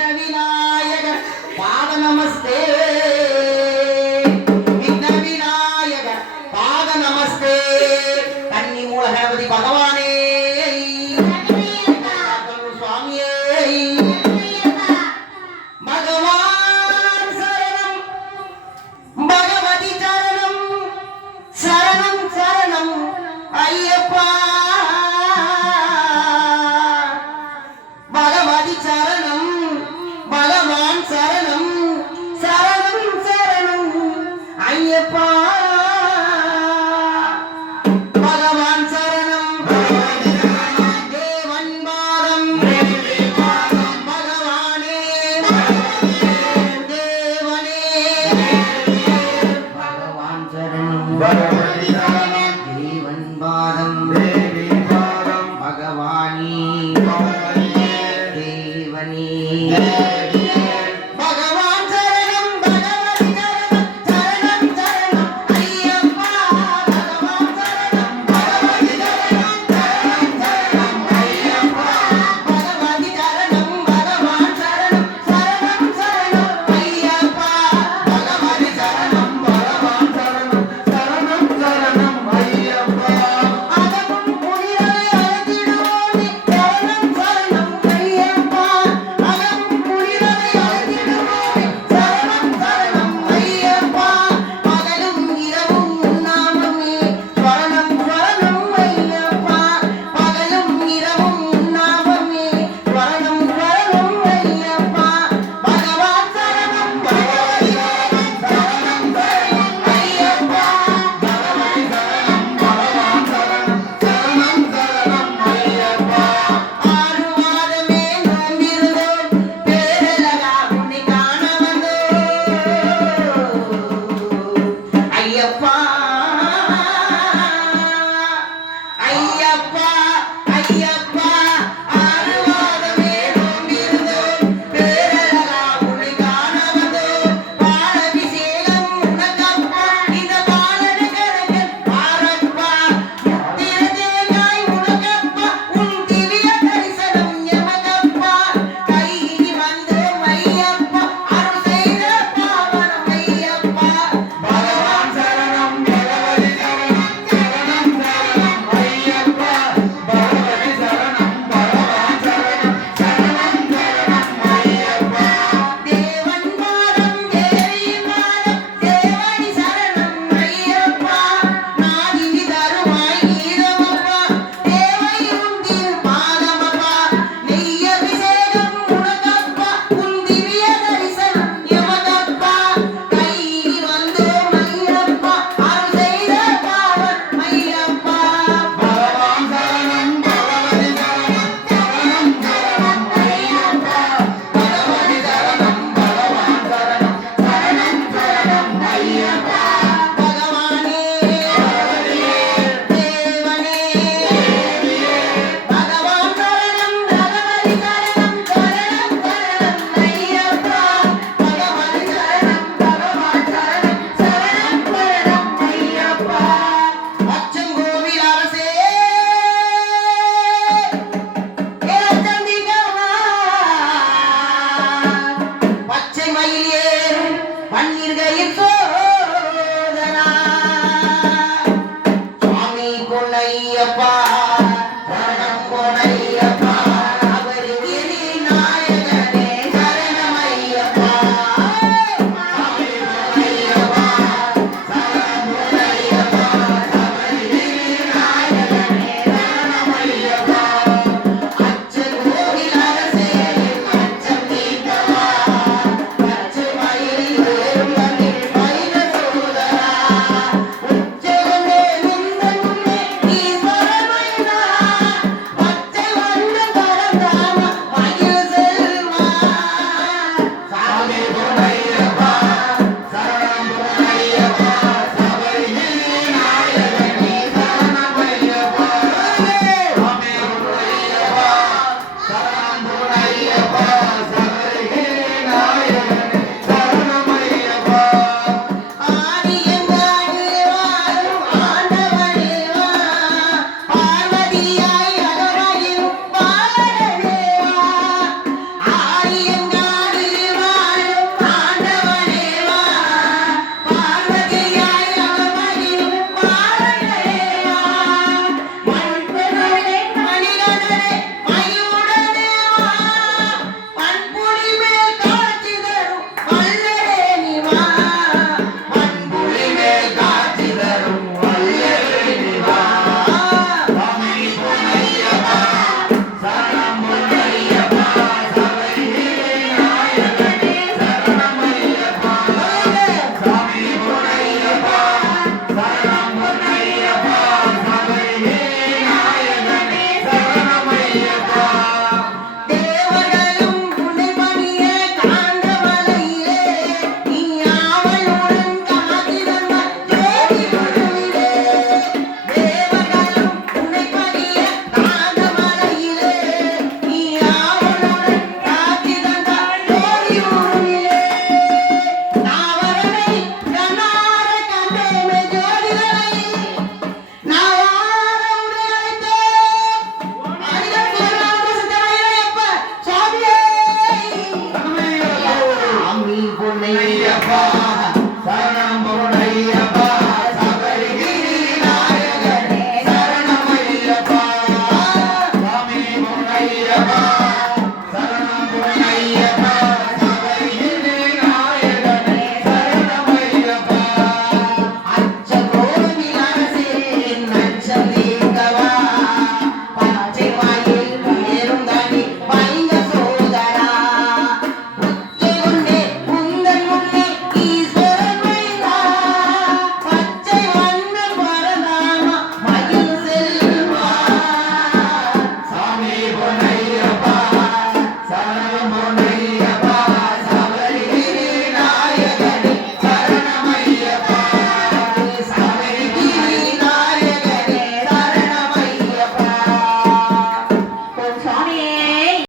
విఘ్న వినాయక. పాద నమస్తే. பாதம் பகவானி. தேவனே.